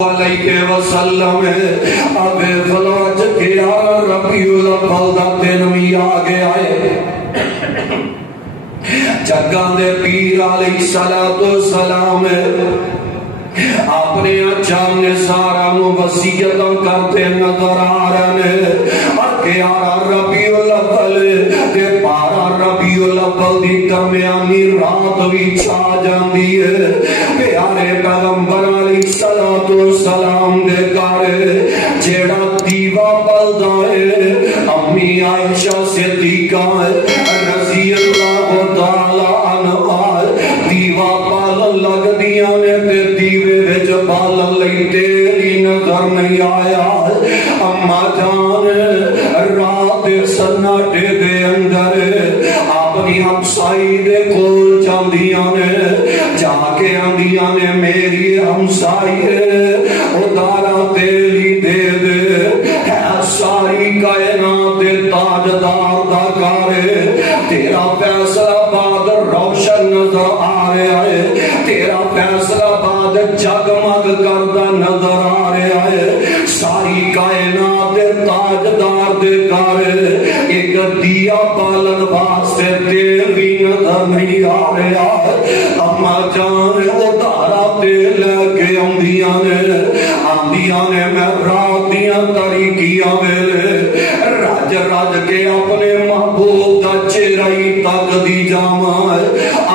علیہ وسلم اب فلاج کے ربیع الاول دا دن بھی آگے آئے جگہ دے پیر علیہ السلام اپنے اچھام نے سارا وصیتاں کرتے نظر آ رہے ہیں اور کہ ربیع الاول تے 12 ربیع الاول دی درمیانی رات بھی چھا جاندی ہے پیارے پیغمبر علیہ السلام دے گھر جیڑا دیوا بلدا ہے امی عائشہ صدیقہ رضی اللہ تعالی عنہا دیوا پالن لگ دیاں نے تے دیوے وچ بالن لئی تیل ہی نظر نہیں آیا اما جان رات سناٹے دے اندر اپنی ہمسائی دے کول جاندیاں نے جا کے آندیاں نے میری ہمسائی ادارا تیلی دے دے ہے ساری کائنات تاجدار دا کارے تیرا فیصلہ بعد روشن نظر آ رہا ہے تیرا فیصلہ بعد جگمگ کردا نظر آ رہا ہے ساری کائنات تاجدار دے کارے ایک دیا پالن واسطے تیل بھی نظر نہیں آ رہا اما جان ادارا تیل کے آندیاں نے میں رات دیاں تاریکیاں ویلے رج رج کے اپنے محبوب دا چہرہ ہی تک دی جاواں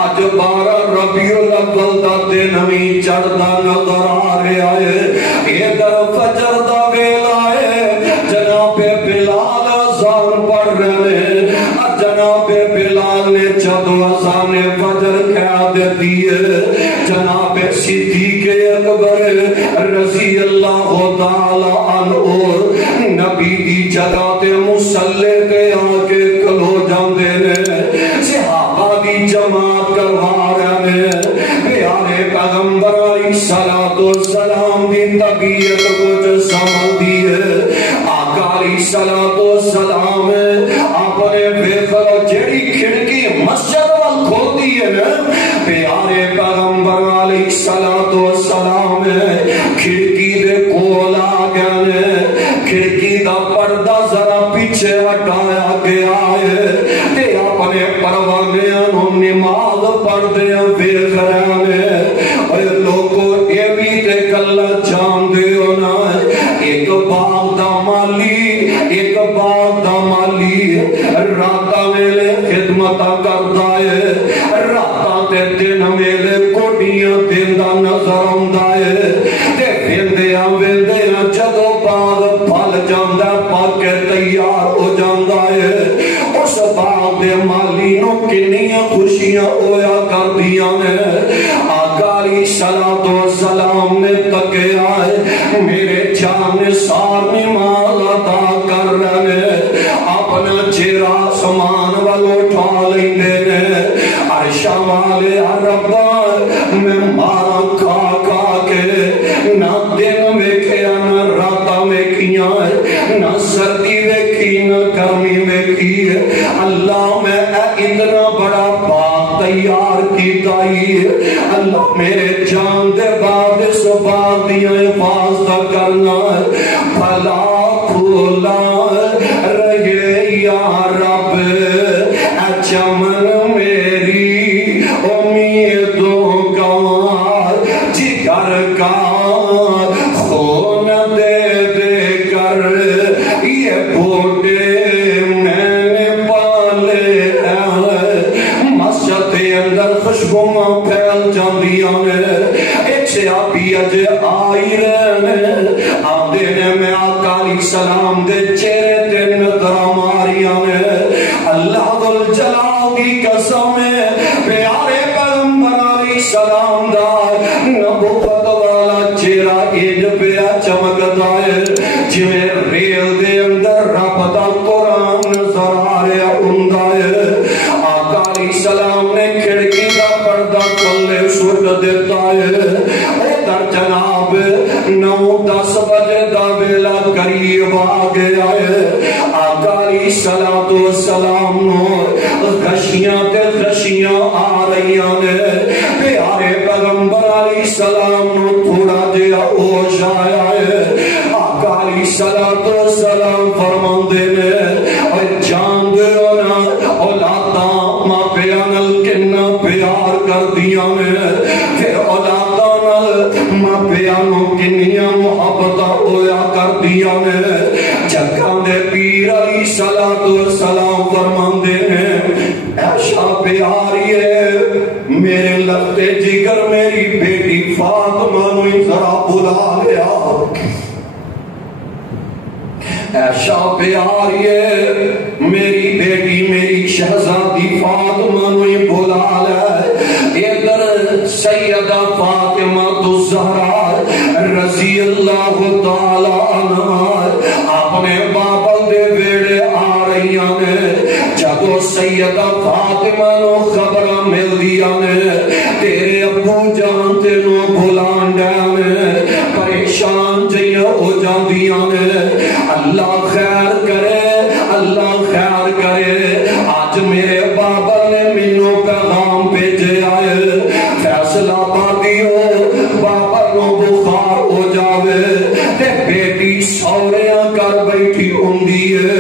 اج 12 ربیع الاول دا دن وی چڑھدا نظر آ رہا ہے ادھر فجر دا ویلا ہے جناب بلال اذان پڑھ رہے ہیں جناب بلال نے جدو اذان فجر کہہ دیتی ہے جناب صدیق اکبر رضی اللہ تعالی عنہ نبی دی جگہ تے مصلی تے آ کے کھلو جاندے نے صحابہ دی جماعت کروا رہے ہیں پیارے پیغمبر علیہ السلام دی طبیعت کچھ سمجھدی ہے آقا علیہ السلام اپنے ویکھو جیڑی کھڑکی مسجد وال کھولتی ہے نا پیارے پیغمبر علیہ السلام کھڑکی دے کول آ گئے کھڑکی دا پردہ ذرا پیچھے ہٹایا گیا ہے تے اپنے پروانیاں نو نماز پڑھدے ویکھ رہے ہیں اے لوگو اے بھی تے گلاں جان دے ہو نا ایک باغ دا مالی راتاں ویلے خدمتاں کردا ہے راتاں تے دن ویلے کوٹیاں دیندا نظر آندا ہے تے ویندیاں جدوں باغ پھل جاندا پک کے تیار ہو جاندا ہے اس باغ دے مالی نو کنیاں خوشیاں ہویا کردیاں نے آقا علیہ السلام نے تکیا ہے میرے جان سار نماز ادا کر رہے اپنا چہرہ آسمان وال اٹھا لیندے نے عرشاں والے ربا میں مارا کھا کے نہ دن ویکھیا نہ راتاں ویکھیاں نہ سردی ویکھی نہ گرمی ویکھی اللہ میں اتنا بڑا باغ تیار کیتا ہی اللہ میرے جان دے بعد اس باغ دیاں حفاظت کرنا بھلا کھولا رہے یا رب اے چمن میری امیدوں کا جگر کا خون دے دے کر یہ بوٹے میں نے پالے مسجد اندر خوشبوواں پھیل جاندیاں نے ایک صحابی اجے آئی رہے آدھے نے میں آقا علیہ السلام دے چہرے تے نظر ماریاں نے اللہ ذل جلال دی قسم ہے پیارے پیغمبر علیہ السلام دا نبوت والا چہرہ اج پیا چمکدا ہے جویں ریل دے اندر رب دا قرآن نظر آ رہا ہوندا ہے آقا علیہ السلام نے کھڑکی دا پردہ تھلے سٹ دیتا ہے ادھر جناب 9-10 بجے دا ویلا قریب آ گیا ہے آقا علیہ السلام غشیاں تے غشیاں آ رہیاں نے پیارے پیغمبر علیہ السلام نو تھوڑا جہا ہوش پہنچایا ہے۔ آقا علیہ الصلوۃ والسلام فرماندے نے اے جان دے نا اولاداں ماں پیاں نال کنا پیار کردیاں نے، پھر اولاداں نال ماں پیاں نو کنیاں محبتاں ہویا کردیاں نے۔ جگاں دے پیر علیہ الصلوۃ والسلام فرماندے نے ایشا پیاری ہے میرے لگتے جگر میری بیٹی فاطمہ نو ذرا بلا لیا، ایشا پیاری ہے میری بیٹی میری شہزادی فاطمہ نو بلا لے۔ ادھر سیدہ فاطمہ الزہرا رضی اللہ تعالی عنہا اپنے بابل دے ویڑے آ رہی نے، جدو سیدہ فاطمہ نو خبر مل دیا نے تیرے ابو جان تینو بلان ڈے پریشان جیہ ہو جان دیا نے۔ اللہ خیر کرے اللہ خیر کرے، آج میرے بابا نے مینو پیغام بھیجے آئے فیصلہ پادیو بابا نو بخار ہو جاوے تے بیٹی سوریاں کر بیٹھی ہوندی ہے،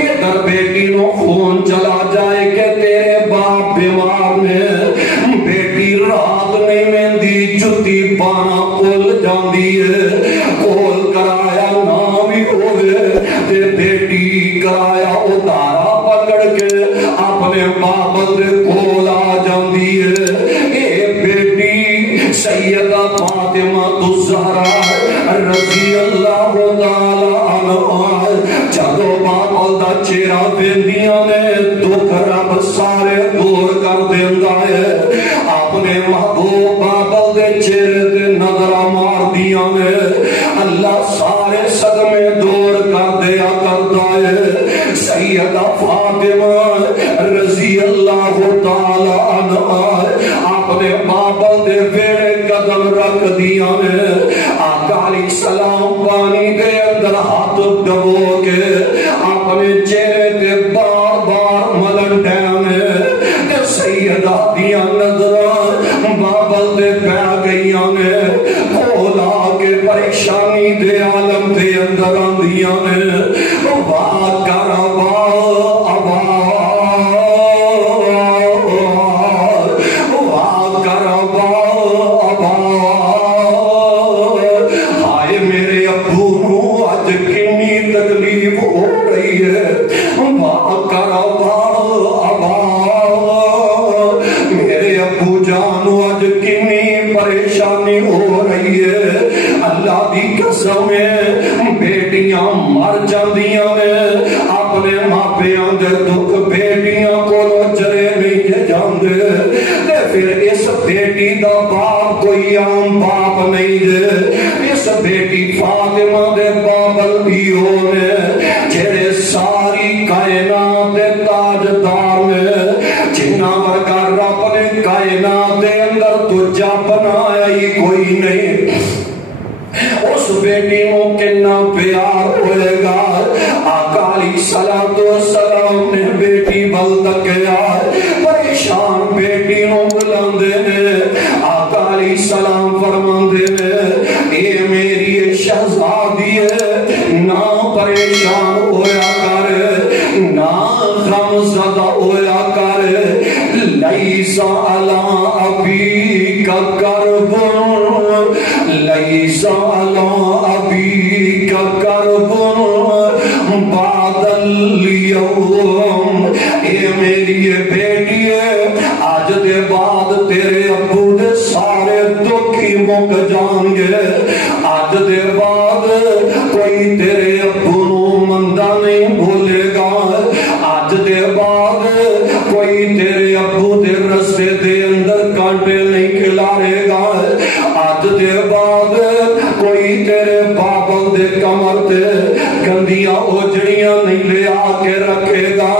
ادھر بیٹی نو خون چلا جائے کہ تیرے باپ بیمار نے، بیٹی رات نہیں مہندی جتی پانا کھل جاندی ہے، کول کرایا نہ بھی ہوئے تے بیٹی کرایا ادارا پکڑ کے اپنے بابل دے کول آ جاندی ہے۔ اے بیٹی سیدہ فاطمہ الزہرا رضی اللہ تعالی عنہا جدو بابل دا چہرہ ویندیاں نے دکھ رب سارے دور کر دیندا ہے، اپنے محبوب بابل دے چہرے تے نظر مار دیاں نے، اللہ سارے صدمے دور کر دیا کرتا ہے۔ سیدہ فاطمہ رضی اللہ تعالی عنہا اپنے بابل دے ویڑے قدم رکھ دیا نے، آقا علیہ السلام پانی دے اندر ہاتھ ڈبو کے اپنے چہرے تے بار بار ملن ڈیانے تے سیدہ دیا نظران بابل دے پہ گئیاں نے، کھولا کے پریشانی دے عالم دے اندر آندیاں نے، واہ کروا بیٹیاں مر جاندیاں نے، اپنے ماپیاں دے دکھ بیٹیاں کو چرے نہیں جاندے تے پھر اس بیٹی دا باپ کوئی عام باپ نہیں دے، اس بیٹی فاطمہ دے بابل بھی ہونے جڑے ساری کائنات دے تاجدار میں، جنہ ورگا رب نے کائنات دے اندر تجھا بنایا ہی کوئی نہیں، اس بیٹی کو کتنا پیار ہوئے گا۔ آقا علیہ الصلوۃ والسلام نے بیٹی بل تکیا، پریشان بیٹی کو بلاندے نے، آقا علیہ السلام فرماندے نے اے میری شہزادی ہے نہ پریشان ہویا کر نہ غم زدہ ہویا کر، لیس علی ابیک کرب لیس علی ابیک کرب بعد اليوم، اے میری بیٹی ہے آج دے بعد تیرے ابو دے سارے دکھی مک جان گے، آج دے بعد کوئی تیرے ابو نو مندہ نہیں بھولے گا، آج دے بعد کوئی تیرے ابو دے رستے دے اندر کانٹے نہیں کھلارے گا، آج دے بعد کوئی تیرے بابل دے کمر تے گندیاں اوجڑیاں نہیں لے آ کے رکھے گا،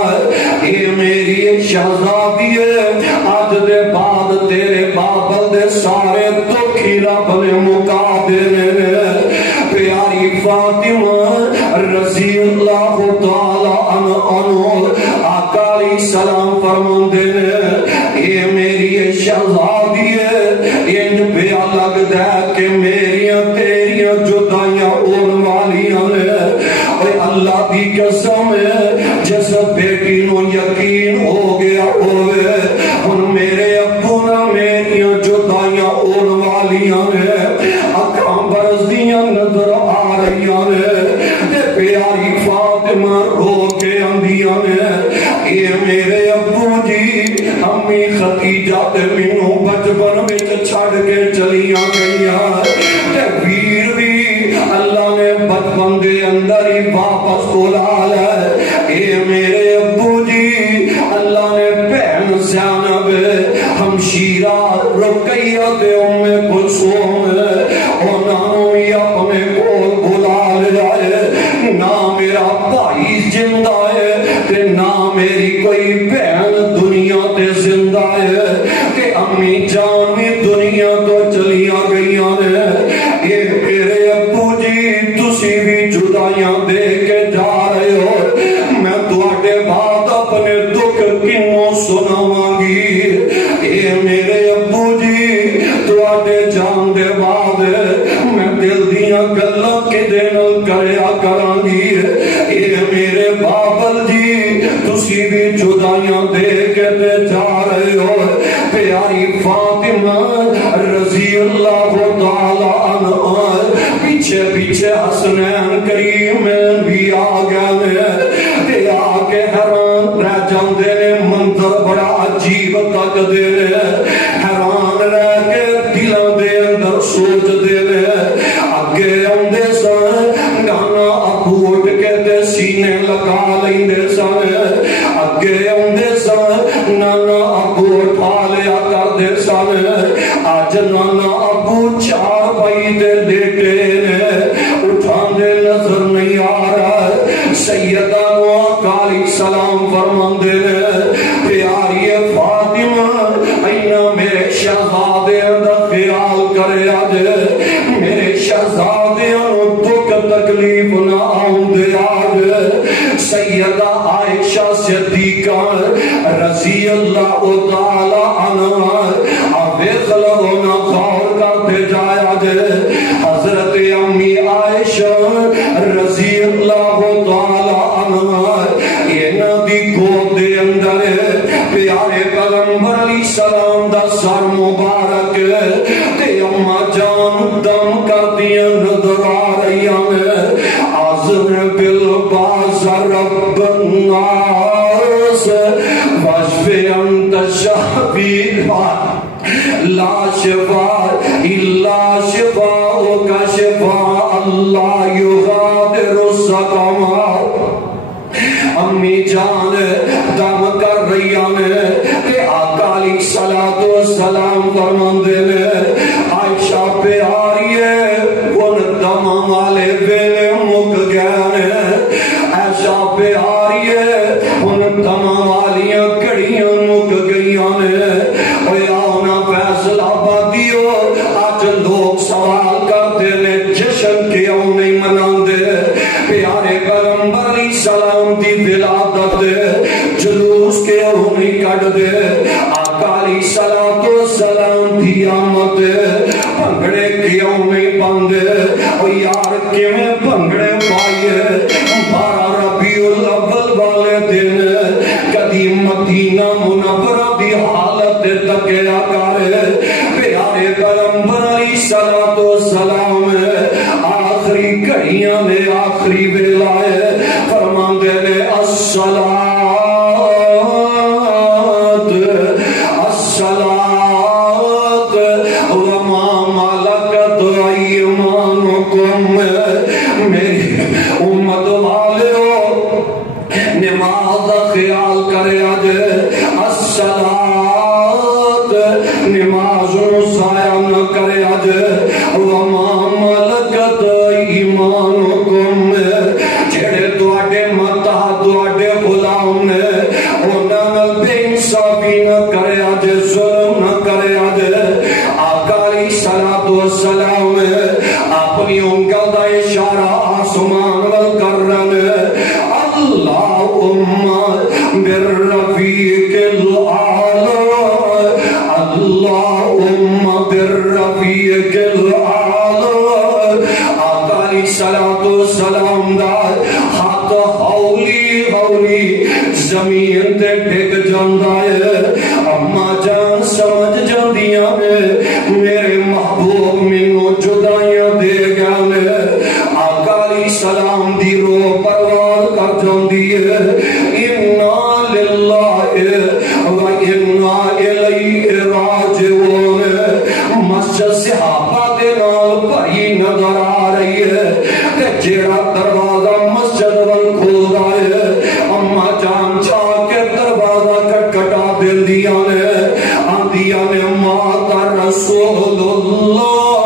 اے میری شہزادی ہے آج دے بعد تیرے بابل دے سارے دکھی رب نے مکا دینے پیاری فاطمہ رضی اللہ تعالی عنہ آقا علیہ السلام فرماندے نے اے میری شہزادی ہے، انج پیا لگدا ہے کہ میریاں تیریاں جدا تے مینوں بچپن وچ چھڈ کے چلیاں گئیاں تے ویر بھی اللہ نے بچپن دے اندر ہی واپس بلا لے اے میرے ابو جی اللہ نے بہن زینب ہمشیرہ رقیہ تے ام کلثوم انہاں نوں بھی اپنے کول بلا لیا ہے نہ میرا بھائی زندہ ہے تے نہ میری کوئی بہن دنیا تے زندہ ہے کہ امی جان بھی دنیا تو چلیاں گئیاں نے اے میرے ابو جی تسی بھی جدائیاں دے کے جا رہے ہو میں تواڈے بعد اپنے دکھ کنوں سناواں گی اے میرے ابو جی تواڈے جان دے بعد میں دل دیاں گلاں کدے نال کریا کراں گی اے میرے بابل جی تسی بھی جدائیاں دے کے جا رہے ہو پیاری فاطمہ رضی اللہ تعالی عنہ پیچھے پیچھے حسنین کریم بھی آ گئے تے آ کے حیران رہ جاندے نے منظر بڑا عجیب تکدے نے حیران رہ کے دلاں دے اندر سوچدے نے اگے آندے سن گانا ابو اٹھ کے تے سینے لگا لیندے سن اگے آندے سن نانا ابو اٹھا لیا کردے سن اج نانا ابو چار پائی تے لیٹے نے اٹھاندے نظر نہیں آ رہا سیدہ کالی سلام فرماندے نے پیاری فاطمہ اینا میرے شہزادے دا خیال کرے اج میرے شہزادے نوں دکھ تکلیف نہ آوندے اج سیدہ عائشہ صدیقہ رضی اللہ تعالی عنہا ابے خلونا غور کرتے جایا جے حضرت امی عائشہ رضی اللہ تعالی عنہا انہاں دی گود دے اندر پیارے پیغمبر علیہ السلام دا سر مبارک تے اما جان دم کردیاں نظر آ رہیاں عظم بالباز رب الناس واشف انت شفیع لا شفاء الا شفاءک شفاء اللہ یغادر السقما امی جان دم کر رہیاں کہ آقا علیہ السلام فرماندے نے عائشہ پیاری ہے ان دم والے ویلے مک گئے عائشہ پیاری ہے ان دم والیاں کڑیاں مک گئیاں نے اوے آنا فیصلہ بادیو آج لوگ سوال کرتے نے جشن کیوں نہیں مناندے پیارے پیغمبر علیہ السلام دی ولادت جلوس کیوں نہیں کٹ دے آقا علیہ السلام دی آمد بھنگڑے کیوں نہیں بندے او یار کیویں بھنگڑے پائیے 12 ربیع الاول والے دن کدی مدینہ منورہ دی حالت تکیا کرے پیارے پیغمبر علیہ السلام آخری گھڑیاں میں آخری ویلا ہے فرماندے نے الصلاۃ الصلاۃ وما ملکت ایمانکم میری امت والو نماز دا خیال کرے اج الصلاۃ نماز نو ضائع نہ کرے اج وما ملکت ایمانکم جڑے تواڈے متا تواڈے غلام نے انہاں نال بے انصافی نہ کرے اج ظلم نہ کرے اج آقا علیہ السلام اپنی انگل دا اشارہ آسمان ول کر رہے اللہم بالرفیق الاعلی اللہم بالرفیق الاعلی آقا علیہ السلام دا ہاتھ ہولی ہولی زمین تے ڈگ جاندا ہے اما جان سمجھ جاندیاں میرے محبوب مینوں جدائیاں دے گیا آقا علیہ السلام دی روح پروان کر جاندی ہے انا للہ و انا الیہ راجعون رہی ہے جیڑا دروازہ مسجد وال کھل رہا ہے اما جان جا کے دروازہ کٹکٹا دل دیا نے آندیا نے ماتا رسول اللہ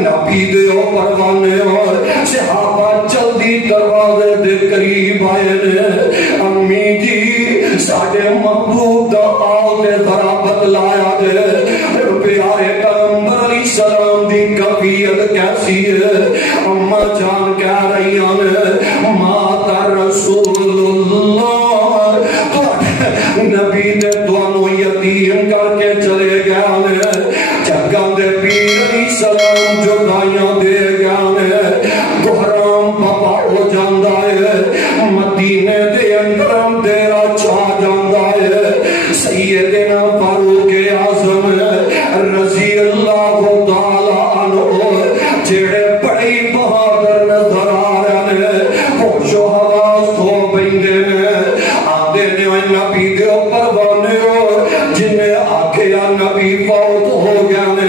نبی دے پروانے اور صحابہ جلدی دروازے دے قریب آئے نے امی جی ساڑھے محبوب دا آؤ دے ذرا بتلایا دے پیارے پیغمبر علیہ السلام دی کفیت کیسی ہے اما جان کہہ رہی ہیں ماتا رسول اللہ نبی نے دوانوں یتیم کر کے چلے گیا نے جگہ دے پیر علیہ السلام جو دائیاں دے گیا نے گہرام پاپا ہو جاندہ ہے مدینے دے اندرم تیرا چھا جاندہ ہے سیدنا فاروق اعظم رضی اللہ تعالیٰ عنہ جڑے بڑی بہادر نظر آ رہے ہیں خوش و حواس ہو بیندے نے آدھے نے نبی دے پروانے ہو جنہیں آکھیا نبی فوت ہو گیا نے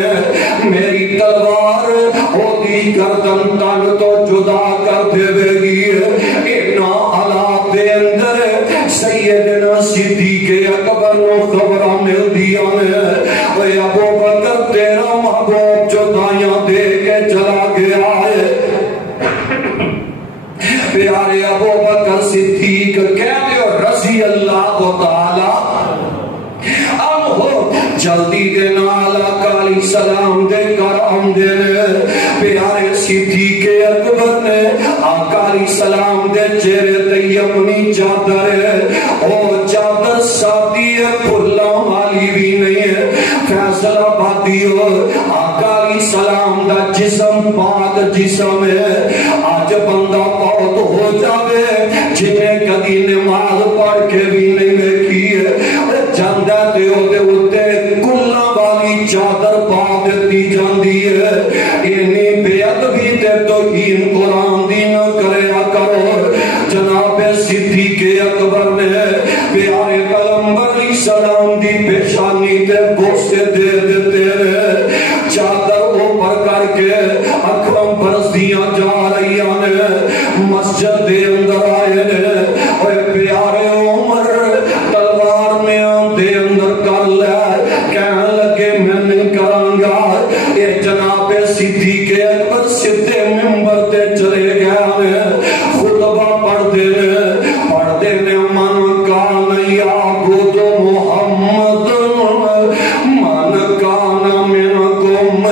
میری تلوار ہوتی گردن تن تو جدا کر دے گی اینا حالات دے اندر سیدنا صدیق اکبر نو خبرہ مل دیا نے اے ابو بکر تیرا محبوب جو دائیاں دے کے چلا گیا ہے پیارے ابو بکر صدیق کہہ دے رضی اللہ تعالی جلدی دے نال آقا علیہ السلام دے کر آمدے نے پیارے صدیق اکبر نے آقا علیہ السلام دے چہرے تے یمنی چادر ہے او چادر سادی ہے پھلاں والی بھی نہیں ہے فیصل آبادی ہو آقا علیہ السلام دا جسم پاک جسم ہے آج بندہ پاک ہو جاوے جنہیں کدی نماز پڑھ کے بھی نہیں دیکھی ہے جاندہ تے ہوتے ہوتے کلہ والی چادر پا دیتی جاندی ہے انہی بے ادبی تے توہین قرآن دی نہ کریا کرو جناب صدیق اکبر نے پیارے پیغمبر علیہ السلام دی پیشانی تے بوسے دے دیتے ہیں چادر اوپر کر کے اکرم برسدیاں جا رہی ہیں مسجد دے اندر آئے نے اور پیارے عمر تلوار میں دے اندر کر لے کہنے لگے میں نہیں کرانگا اے جناب صدیق اکبر صدے ممبر تے چلے گیا نے خطبہ پڑھ دے نے من کان یعبد محمد من کان منکم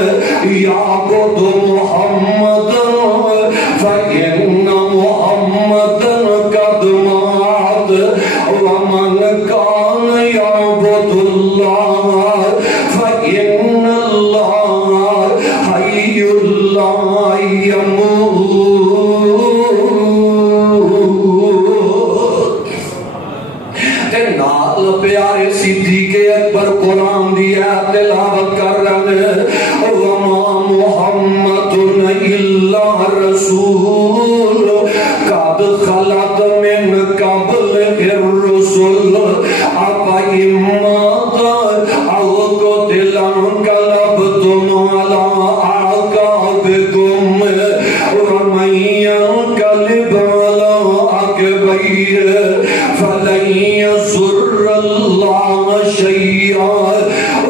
یعبد محمد فإن محمد قد مات ومن کان یعبد اللہ فإن اللہ حی لا یموت نال پیارے صدیق اکبر قرآن دیا تلاوت کر رہے وما محمد الا رسول قد خلت من قبل الرسل افئن مات او قتل انقلبتم على اعقابكم ومن ينقلب على عقبيه فلن يضر الله شيئا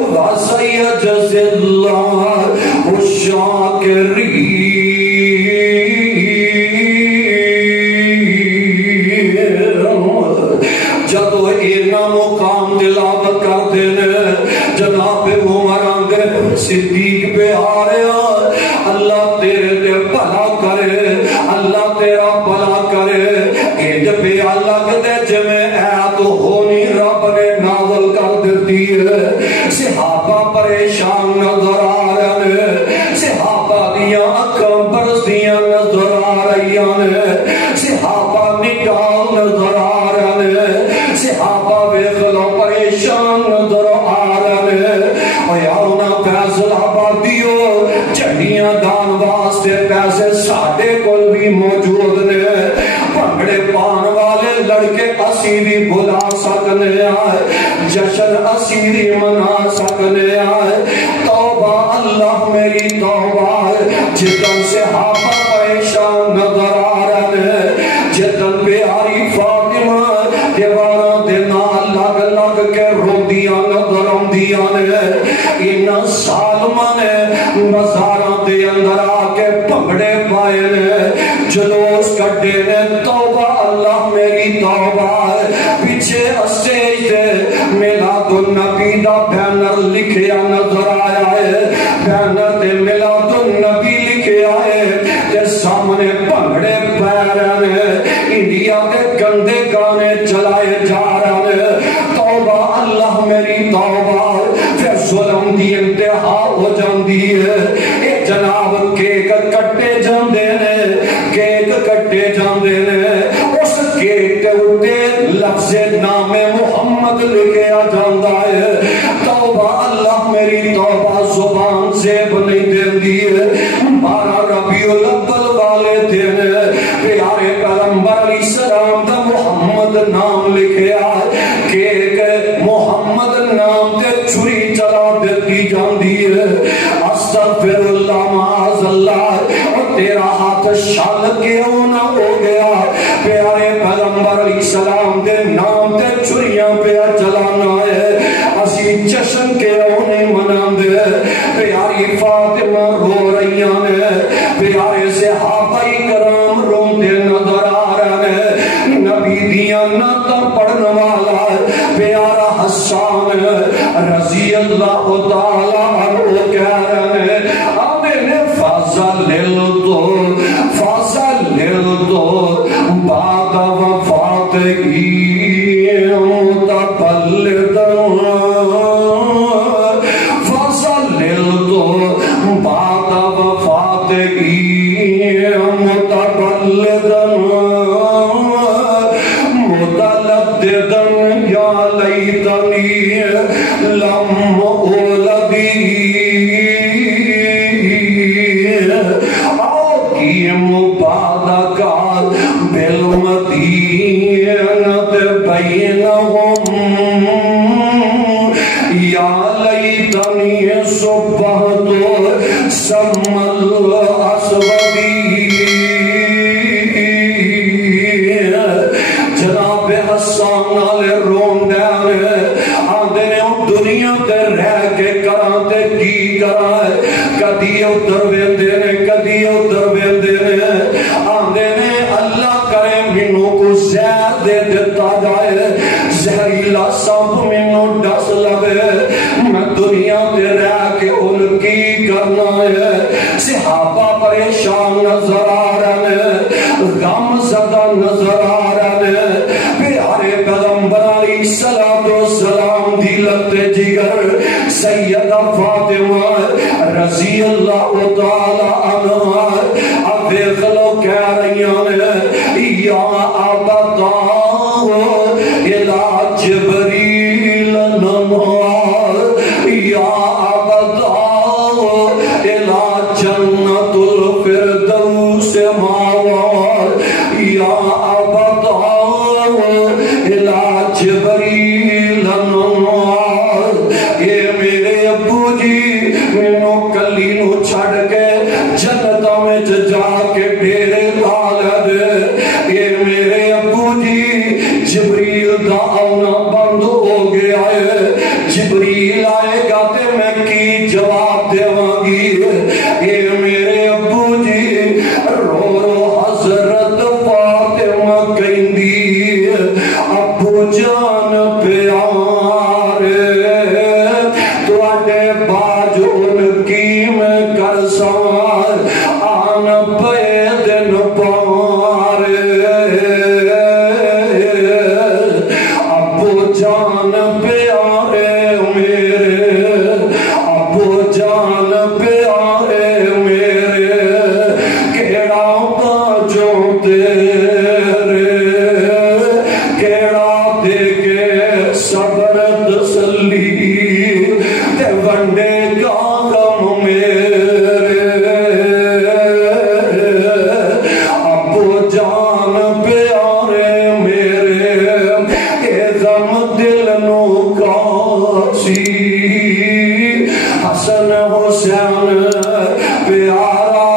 وسيجزي الله الشاكرين جدو اینا مقام تلاوت کر دینے جناب عمر آنگے صدیق پہ آ رہا اللہ تیرے تے بھلا کرے اللہ تیرا بھلا کرے ایج پہ اللہ کے جمع ایت ہونی رب نے نازل کر دیتی ہے صحابہ پریشان نظر آ رہے ہیں صحابہ دیاں اکم برسیاں نظر آ رہی ہیں صحابہ نکال نظر آ رہے ہیں صحابہ بیخلو پریشان نظر آ رہے ہیں ویاؤنا فیصل آبادیو چڑیاں دان واسطے پیسے ساڑھے کل بھی موجود نے پنگڑے پان والے لڑکے اسیری بھلا سکنے آئے جشن اسیری منا سکنے آئے توبہ اللہ میری توبہ جتن صحابہ پریشان نظر آ رہے ہیں، جتن پیاری فاطمہ دیوانہ دے نال لگ لگ کے روندیاں نظر آندیاں نے، انہاں سالماں نے مزاراں دے اندر آ کے بھنگڑے پائے نے، جلوس کٹے نے، توبہ اللہ میری توبہ، پیچھے اسٹیج تے میلاد النبی دا بینر لکھیا نظر آیا ہے، بینر تے میلاد النبی لکھیا ہے، تے سامنے بھنگڑے پہ رہے ہیں، انڈیا کے گندے گانے چلائے جا رہے ہیں، توبہ اللہ میری توبہ، پھر ظلم دی انتہا ہو جاندی ہے، اے جناب کیک کٹے جاندے نے، کیک کٹے جاندے نے، اس کیک کے اوتے لفظ نام محمد لکھیا جاندا ہے، توبہ اللہ میری توبہ زبان سے بنی دیندی ہے، 12 ربیع الاول والے دن پیارے پیغمبر علیہ السلام دا محمد نام لکھیا، کیک محمد نام تے چھری چلا دیتی جاندی ہے، استغفر اللہ معاذ اللہ، اور تیرا ہاتھ شال کیوں نہ ہو گیا، پیارے پیغمبر علیہ السلام دے نام تے چھریاں پہ چلانا ہے، اسی جشن کیوں نہیں مناندے، پیاری فاطمہ رو رہیاں نے، پیارے صحابہ کرام روندے نظر آ رہے ہیں، نبی دیاں نعتاں پڑھن والا پیارا حسان رضی اللہ تعالی عنہ کہہ رہے ہیں، آمین فضلتو بعد وفاتہی متقلدن، فضلتو بعد وفاتہی متقلدن متلددن یا لیتنی لم اولدی، آقی مبادکات بالمدینت بینہم، یا لیتنی صبحت سم الاسودی، جناب حسان نالے روندے آندے نے دنیا تے رہ کے کراں تے کی کراں، کدی ادھر ویندے نے کدی ادھر ویندے نے، آندے نے اللہ کرے مینوں کو زہر دے دیتا جائے، زہریلا سانپ مینوں ڈس لگے، میں دنیا تے رہ کے ان کی کرنا ہے، صحابہ پریشان نظر آ رہے ہیں، غم زدہ نظر آ رہے ہیں، پیارے پیغمبر علیہ السلام دی لتے جگر سیدہ فاطمہ رضی اللہ تعالی عنہ اب دیکھ لو کہہ رہی ہیں، یا ابتا الى جبریل نمار، یا ابتا الى جنت الفردوس ماوار، یا ابتا الى جبریل نمار، اے میرے ابو جی مینوں کلی نو چھڑ کے جنتاں وچ جا کے ڈیرے لا دے، اے میرے ابو جی جبریل دا آنا بند ہو گیا ہے، جبریل آئے گا تے میں کی جواب دیواں گی، اے میرے ابو جی رو رو حضرت فاطمہ کہندی ابو جان پیارے تواڈے باج ان کی میں کر سوار آن پے دن پارے، ابو جان پیارے میرے، ابو جان پیارے میرے، کیڑا باجوں تیرے، کیڑا دے کے صبر تسلی تے ونڈے کا غم میرے، ابو جان پیارے میرے، اے غم دل نو کاسی، حسن حسین پیارا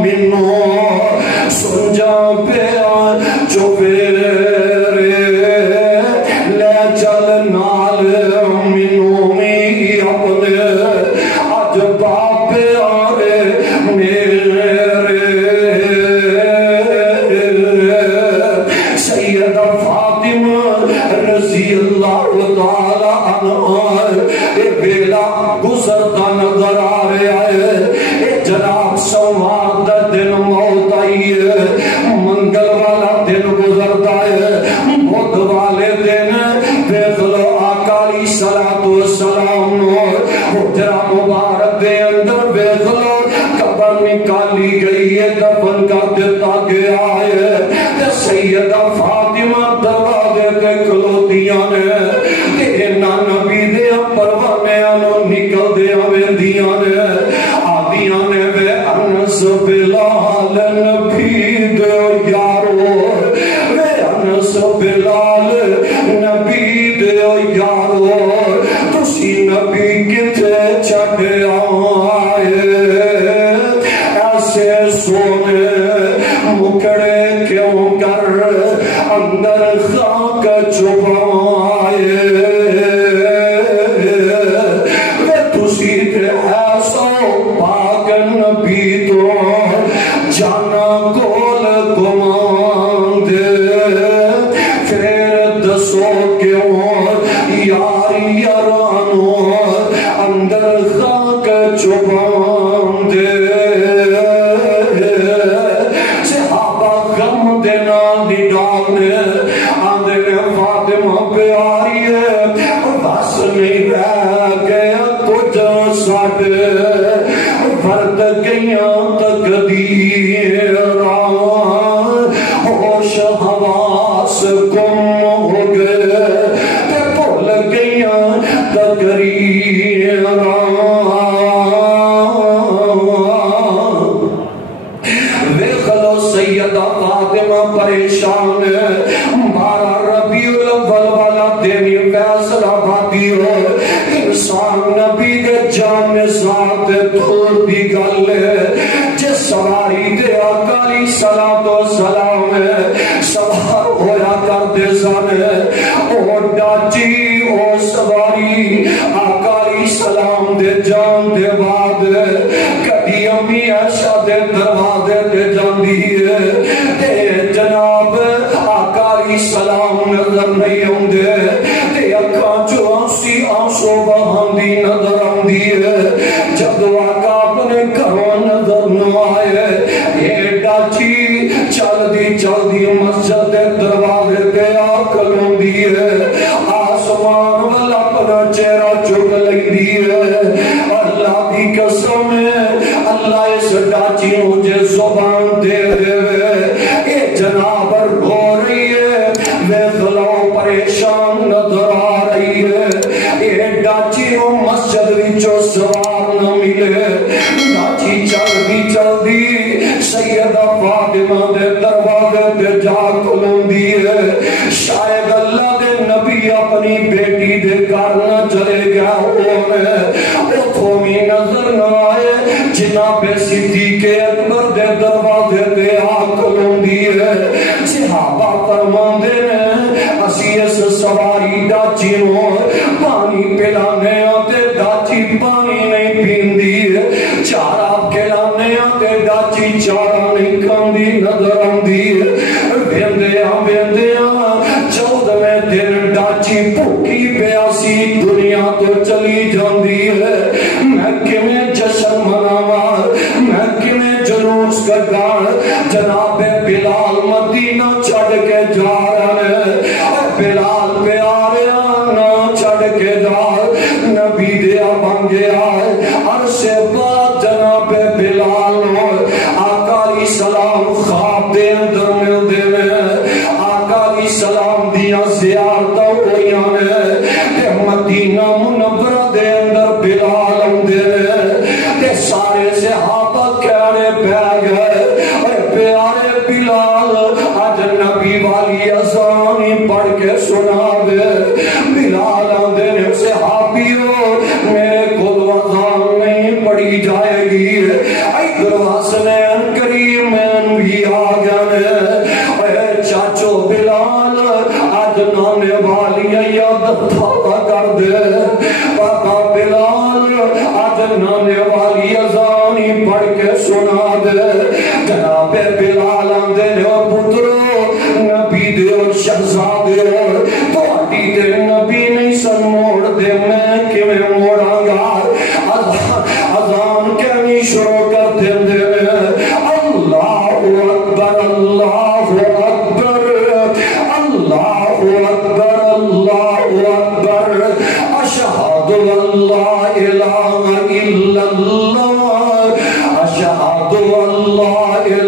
منو سنجا پیا چوبیرے لے چل نال منو می اپنے اج باپ آرے میرے سیدہ فاطمہ رضی اللہ تعالی عنہ اے بیلا گزرتا نظر آ رہا ہے اے جناب سوار دا دن موت آئی ہے منگل والا دن گزرتا ہے بدھ والے دن دیکھلو آقا علیہ الصلوۃ والسلام نو حجرہ مبارک دے اندر دیکھلو قبر نکالی گئی ہے دفن کر دیتا گیا ہے سیدہ فاطمہ دروازے تے کھلوتیاں نے اینا نبی دے پروانے انو نکل دے ویندیاں نے آدیاں نے وے انس بلال نبی دے یارو وے انس بلال نبی دے یارو تسی نبی کتے چھٹ آئے ایسے سونے مکڑے کیوں کر اندر خاک چھپائے وے تسی تے ایسو پاک نبی تو جانا کول گمان دے پھر دسو کیوں یاری یارانو اندر خاک چھپان دے صحابہ غم دینا دی ڈالنے آندے نے فاطمہ پیاری ہے بس نہیں رہ گیا کچھ ساڑھے برد گئیاں تقدیران ہوش حواس گم ہو گئے تے بھول گئیاں تقدیران ویکھلو سیدہ فاطمہ پریشان ہے 12 ربیع الاول والا دن فیصلہ بھاتی ہو انسان نبی دے جان نثار تے دھول دی گل ہے جس سواری دے آقا علیہ الصلوۃ والسلام سوار ہویا کرتے سن او ڈاچی او سواری آقا علیہ السلام دے جان دے بعد کبھی امی عائشہ دے دروازے تے جاندی ہے تے جناب آقا علیہ السلام نظر نہیں آندے تے اکھاں چوں آنسو بہاندی نظر آندی ہے جب آقا اپنے گھروں نظر نہ آئے یہ ڈاچی چل دی مسجد دے دروازے تے آ کھلوندی ہے آسمان والا اپنا چہرہ چک لیندی ہے اللہ دی قسم ہے اللہ اس ڈاچی مجھے زبان دے دے اے جناب رو رہی ہے وے دلاؤ پریشان نظر آ رہی ہے اے ڈاچی مسجد وچوں سوار نہ ملے ڈاچی چل دی سیدہ فاطمہ دے دروازے تے جا کھلوندی ہے شاید اللہ دے نبی اپنی بیٹی دے گھر نہ چلے گیا اتھوں بھی نظر نہ آئے جناب صدیق اکبر دے دروازے تے آ کھلوندی ہے صحابہ فرماندے نے اسی اس سواری ڈاچی نو پانی پلانے تے ڈاچی پانی نہیں پیندی چارہ کھلانے تے ڈاچی چارہ نہیں کھاندی نظر آندی ویندیاں 14ویں دن ڈاچی بھوکی پیاسی دنیا تو چلی جاندی ہے میں کیویں جشن مناواں میں کیویں جلوس کڈاں جناب بلال مدینہ چھڈ کے جا رہے ہیں بلال پیاریا نہ چھڈ کے جا نبی دیا بن گیا عرش بعد جناب بلال آقا علیہ السلام خواب دے اندر ملدے میں آقا علیہ السلام دیا زیارتاں ہوئیاں نے تے مدینہ منورہ دے اندر بلال آندے تے سارے صحابہ کہنے پہ گئے اے پیارے بلال اج نبی والی اذان پڑھ کے سنا دے بلال آندے نے صحابیوں میرے کو اذان نہیں پڑھی جائے گی ادھر حسنین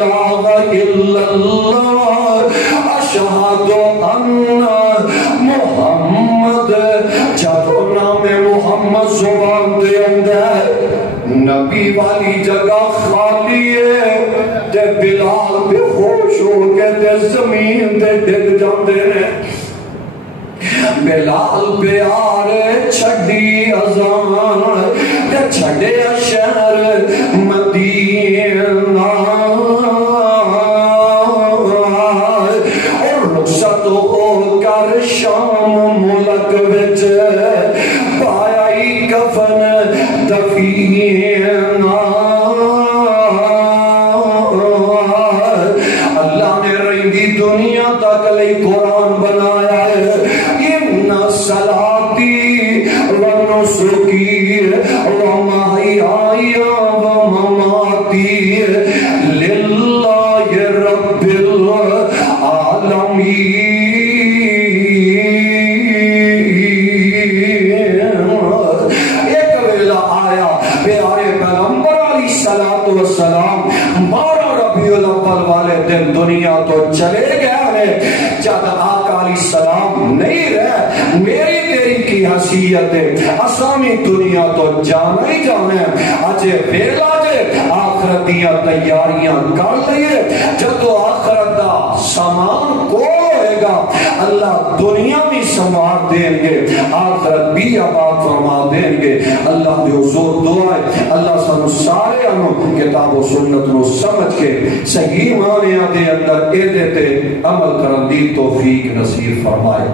الہ الا اللہ اشہد ان محمد جب نام محمد زبان دے اندر نبی والی جگہ خالی ہے تے بلال بے ہوش ہو کے تے زمین تے ڈگ جاندے نے بلال پیارے چھڑی اذان تے چھڑے شہر مدینہ اور رخصت ہو کر شام ملک وچ پایا ہی کفن دفینہ اللہ نے رہی دنیا تک لئی قرآن بنایا ہے صلاتی و نسکی و محیائی و مماتی للہ رب العالمین ایک ویلہ آیا پیارے پیغمبر علیہ السلام 12 ربیع الاول والے دن دنیا تو چلے گئے ہیں جب آقا علیہ السلام نہیں رہے میری تیری کی حیثیت ہے اسامی دنیا تو جانا ہی جانا ہے اجے ویلا جے آخرت دیاں تیاریاں کر لئیے جب تو آخرت دا سامان کو ہوئے گا اللہ دنیا بھی سنوار دیں گے آخرت بھی آباد فرما دیں گے اللہ دے حضور دعائے اللہ سنو سارے انہوں کتاب و سنت نو سمجھ کے صحیح معنی دے اندر اے دیتے عمل کرن دی توفیق نصیب فرمائے